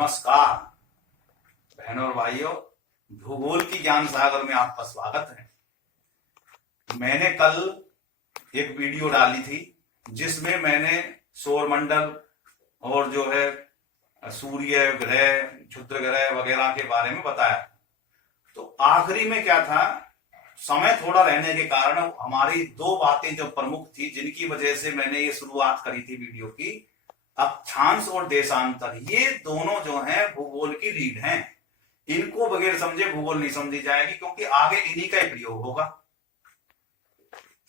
नमस्कार बहनों और भाइयों, भूगोल की ज्ञान सागर में आपका स्वागत है। मैंने कल एक वीडियो डाली थी जिसमें मैंने सौरमंडल और जो है सूर्य ग्रह, क्षुद्र ग्रह वगैरह के बारे में बताया। तो आखिरी में क्या था, समय थोड़ा रहने के कारण हमारी दो बातें जो प्रमुख थी, जिनकी वजह से मैंने ये शुरुआत करी थी वीडियो की, अक्षांश और देशांतर, ये दोनों जो हैं भूगोल की रीढ़ हैं। इनको बगैर समझे भूगोल नहीं समझी जाएगी, क्योंकि आगे इन्हीं का ही प्रयोग होगा।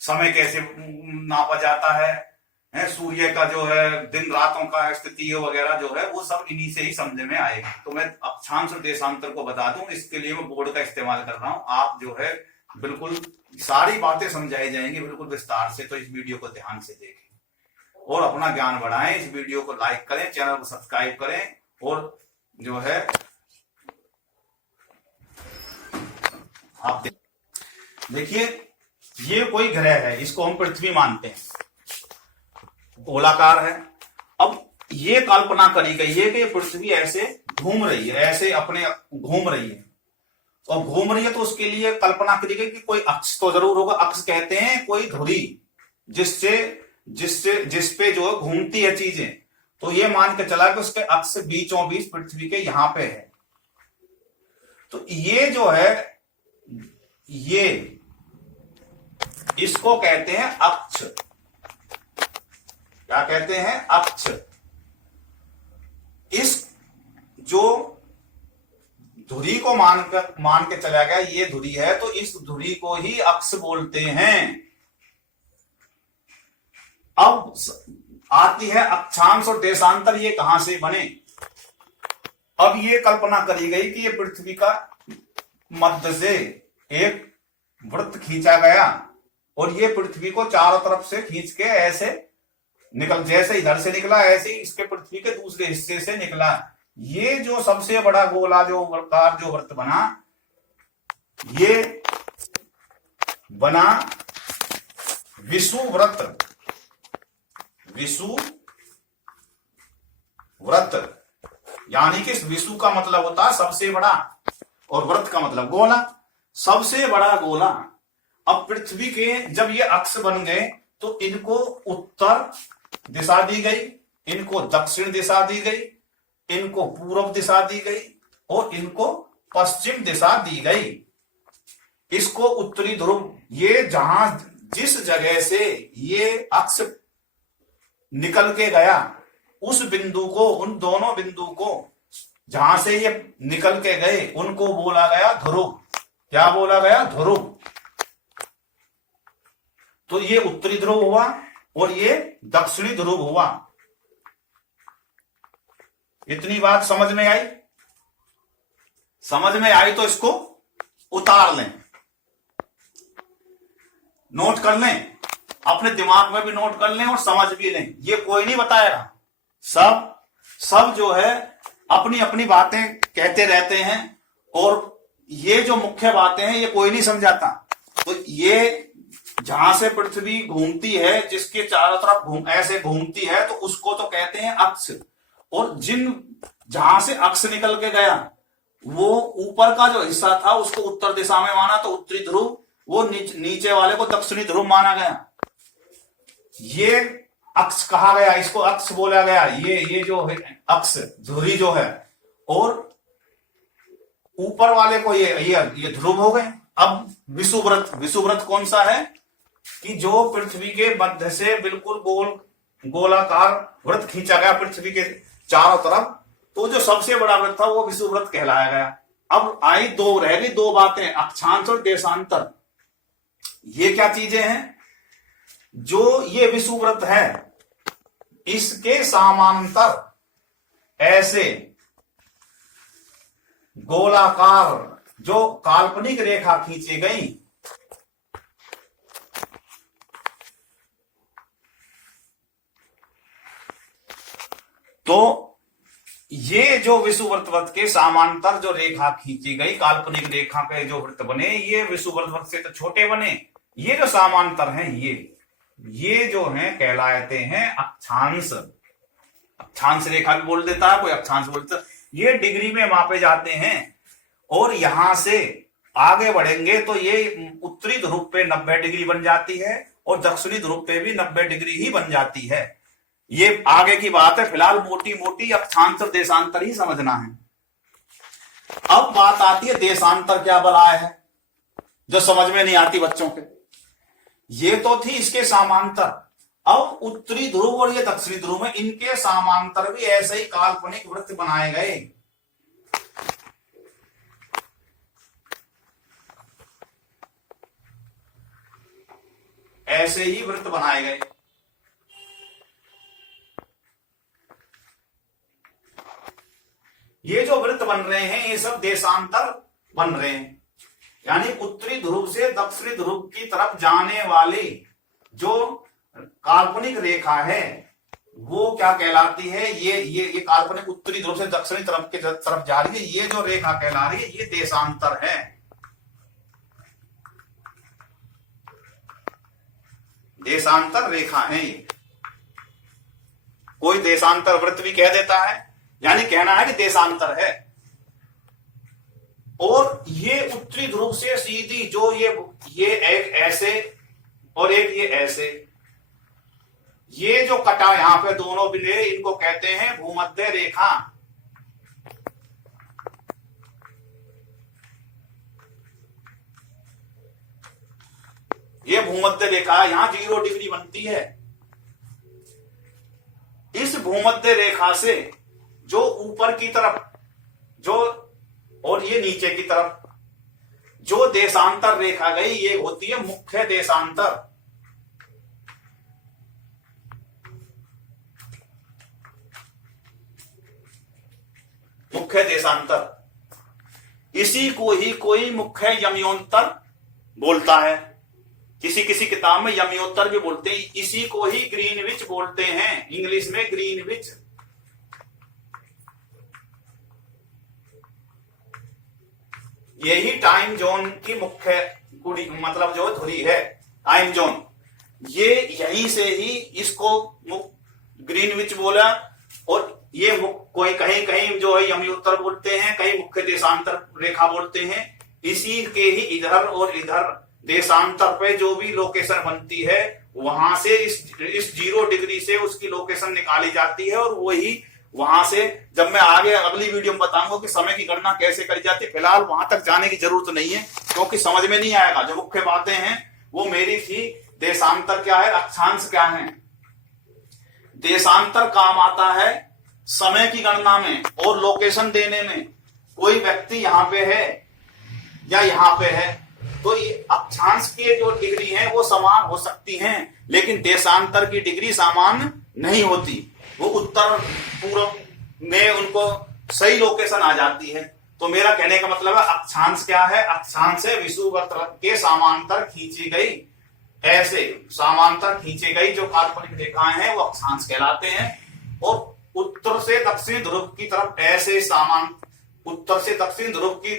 समय कैसे नापा जाता है, सूर्य का जो है दिन रातों का स्थिति वगैरह जो है वो सब इन्हीं से ही समझ में आएगा। तो मैं अक्षांश और देशांतर को बता दूं, इसके लिए मैं बोर्ड का इस्तेमाल कर रहा हूं। आप जो है बिल्कुल सारी बातें समझाई जाएंगी बिल्कुल विस्तार से, तो इस वीडियो को ध्यान से देखें और अपना ज्ञान बढ़ाएं। इस वीडियो को लाइक करें, चैनल को सब्सक्राइब करें और जो है आप देखिए, ये कोई ग्रह है, इसको हम पृथ्वी मानते हैं, गोलाकार है। अब ये कल्पना करी गई है कि पृथ्वी ऐसे घूम रही है, ऐसे अपने घूम रही है, और घूम रही है तो उसके लिए कल्पना करी गई कि कोई अक्ष तो जरूर होगा। अक्ष कहते हैं कोई धुरी जिसपे जो घूमती है चीजें। तो ये मान के चला कि उसके अक्ष बीचों बीच पृथ्वी के यहां पे है। तो ये जो है, ये इसको कहते हैं अक्ष। क्या कहते हैं? अक्ष। इस जो धुरी को मान के चला गया, ये धुरी है, तो इस धुरी को ही अक्ष बोलते हैं। अब आती है अक्षांश और देशांतर, ये कहां से बने? अब ये कल्पना करी गई कि ये पृथ्वी का मध्य से एक वृत्त खींचा गया और ये पृथ्वी को चारों तरफ से खींच के ऐसे निकल, जैसे इधर से निकला ऐसे ही इसके पृथ्वी के दूसरे हिस्से से निकला। ये जो सबसे बड़ा गोला जो वृत्त बना, ये बना विषुववृत्त। विषुववृत्त यानी कि विषु का मतलब होता है सबसे बड़ा और वृत्त का मतलब गोला, सबसे बड़ा गोला। अब पृथ्वी के जब ये अक्ष बन गए तो इनको उत्तर दिशा दी गई, इनको दक्षिण दिशा दी गई, इनको पूर्व दिशा दी गई और इनको पश्चिम दिशा दी गई। इसको उत्तरी ध्रुव, ये जहां जिस जगह से ये अक्ष निकल के गया, उस बिंदु को, उन दोनों बिंदु को जहां से ये निकल के गए, उनको बोला गया ध्रुव। क्या बोला गया? ध्रुव। तो ये उत्तरी ध्रुव हुआ और ये दक्षिणी ध्रुव हुआ। इतनी बात समझ में आई? समझ में आई तो इसको उतार लें, नोट कर लें, अपने दिमाग में भी नोट कर लें और समझ भी लें। ये कोई नहीं बताएगा, सब जो है अपनी अपनी बातें कहते रहते हैं, और ये जो मुख्य बातें हैं ये कोई नहीं समझाता। तो ये जहां से पृथ्वी घूमती है, जिसके चारों तरफ ऐसे घूमती है, तो उसको तो कहते हैं अक्ष। और जहां से अक्ष निकल के गया, वो ऊपर का जो हिस्सा था उसको उत्तर दिशा में माना, तो उत्तरी ध्रुव, वो नीचे वाले को दक्षिणी ध्रुव माना गया। ये अक्ष कहा गया, इसको अक्ष बोला गया। ये जो है अक्ष, धुरी जो है, और ऊपर वाले को ये ध्रुव हो गए। अब विषुववृत्त कौन सा है? कि जो पृथ्वी के मध्य से बिल्कुल गोलाकार वृत्त खींचा गया पृथ्वी के चारों तरफ, तो जो सबसे बड़ा वृत्त था वो विषुववृत्त कहलाया गया। अब आई रह गई दो बातें, अक्षांश और देशांतर। ये क्या चीजें हैं? जो ये विषुववृत्त है, इसके समानांतर ऐसे गोलाकार जो काल्पनिक रेखा खींची गई, तो ये जो विषुववृत्त के समांतर जो रेखा खींची गई, काल्पनिक रेखा के जो वृत्त बने, ये विषुववृत्त से तो छोटे बने। ये जो समांतर हैं, ये जो हैं कहलाते हैं अक्षांश। अक्षांश रेखा भी बोल देता है कोई, अक्षांश बोलता है। ये डिग्री में मापे जाते हैं। और यहां से आगे बढ़ेंगे तो ये उत्तरी ध्रुव पे 90 डिग्री बन जाती है और दक्षिणी ध्रुव पे भी 90 डिग्री ही बन जाती है। ये आगे की बात है, फिलहाल मोटी मोटी अक्षांतर देशांतर ही समझना है। अब बात आती है देशांतर क्या बलाय है, जो समझ में नहीं आती बच्चों के। ये तो थी इसके समांतर। अब उत्तरी ध्रुव और ये दक्षिणी ध्रुव में इनके समांतर भी ऐसे ही काल्पनिक वृत्त बनाए गए। ऐसे ही वृत्त बनाए गए। ये जो वृत्त बन रहे हैं ये सब देशांतर बन रहे हैं, यानी उत्तरी ध्रुव से दक्षिणी ध्रुव की तरफ जाने वाली जो काल्पनिक रेखा है वो क्या कहलाती है? ये काल्पनिक उत्तरी ध्रुव से दक्षिणी तरफ की तरफ जा रही है, ये जो रेखा कहला रही है ये देशांतर है। देशांतर रेखा है ये। कोई देशांतर वृत्त भी कह देता है, यानी कहना है कि देशांतर है। और ये उत्तरी ध्रुव से सीधी जो ये एक ऐसे और एक ये ऐसे, ये जो कटा यहां पे दोनों बिंदु इनको कहते हैं भूमध्य रेखा। ये भूमध्य रेखा यहां 0 डिग्री बनती है। इस भूमध्य रेखा से जो ऊपर की तरफ जो और ये नीचे की तरफ जो देशांतर रेखा गई ये होती है मुख्य देशांतर। मुख्य देशांतर इसी को ही कोई मुख्य यमयोन्तर बोलता है। किसी किसी किताब में यमयोत्तर भी बोलते हैं। इसी को ही ग्रीनविच बोलते हैं, इंग्लिश में ग्रीनविच। यही टाइम जोन की मुख्य मतलब जो धुरी है टाइम जोन, ये यहीं से ही इसको ग्रीनविच बोला। और ये कोई कहीं कहीं जो है यमयोत्तर बोलते हैं, कहीं मुख्य देशांतर रेखा बोलते हैं। इसी के ही इधर और इधर देशांतर पे जो भी लोकेशन बनती है वहां से इस 0 डिग्री से उसकी लोकेशन निकाली जाती है। और वही वहां से जब मैं आगे अगली वीडियो में बताऊंगा कि समय की गणना कैसे करी जाती है, फिलहाल वहां तक जाने की जरूरत नहीं है क्योंकि समझ में नहीं आएगा। जो मुख्य बातें हैं वो मेरी थी, देशांतर क्या है, अक्षांश क्या है। देशांतर काम आता है समय की गणना में और लोकेशन देने में। कोई व्यक्ति यहां पे है या यहां पे है तो ये अक्षांश की जो डिग्री है वो समान हो सकती हैं, लेकिन देशांतर की डिग्री समान नहीं होती। वो उत्तर पूर्व में उनको सही लोकेशन आ जाती है। तो मेरा कहने का मतलब है अक्षांश क्या है? अक्षांश है विषुववृत्त के समांतर खींची गई, ऐसे समांतर खींची गई जो काल्पनिक रेखाएं हैं वो अक्षांश कहलाते हैं। और उत्तर से दक्षिण ध्रुव की तरफ ऐसे उत्तर से दक्षिण ध्रुव की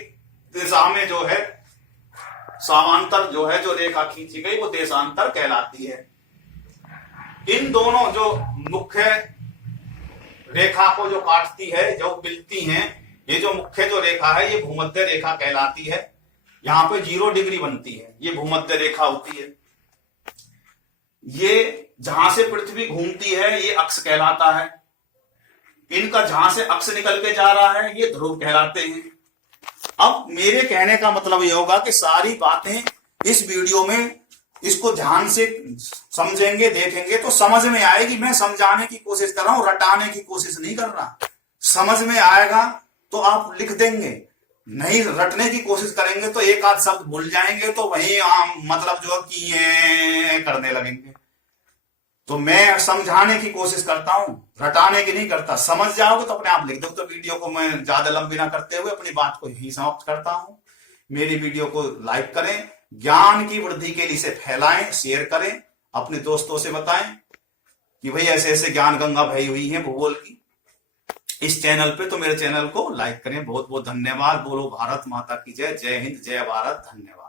दिशा में जो है समांतर जो है जो रेखा खींची गई वो देशांतर कहलाती है। इन दोनों जो मुख्य रेखा को जो काटती है, जो मिलती हैं, ये जो मुख्य जो रेखा है ये भूमध्य रेखा कहलाती है। यहां पे 0 डिग्री बनती है, ये भूमध्य रेखा होती है। ये जहां से पृथ्वी घूमती है ये अक्ष कहलाता है। इनका जहां से अक्ष निकल के जा रहा है ये ध्रुव कहलाते हैं। अब मेरे कहने का मतलब ये होगा कि सारी बातें इस वीडियो में इसको ध्यान से समझेंगे, देखेंगे तो समझ में आएगी। मैं समझाने की कोशिश कर रहा हूं, रटाने की कोशिश नहीं कर रहा। समझ में आएगा तो आप लिख देंगे, नहीं रटने की कोशिश करेंगे तो एक आध शब्द भूल जाएंगे तो वही मतलब जो कि ये करने लगेंगे। तो मैं समझाने की कोशिश करता हूं, रटाने की नहीं करता। समझ जाओगे तो अपने आप लिख दो। तो वीडियो को मैं ज्यादा लंबी ना करते हुए अपनी बात को यही समाप्त करता हूं। मेरी वीडियो को लाइक करें, ज्ञान की वृद्धि के लिए इसे फैलाएं, शेयर करें, अपने दोस्तों से बताएं कि भाई ऐसे ऐसे ज्ञान गंगा बही हुई है भूगोल की इस चैनल पे। तो मेरे चैनल को लाइक करें। बहुत बहुत धन्यवाद। बोलो भारत माता की जय। जय हिंद, जय भारत। धन्यवाद।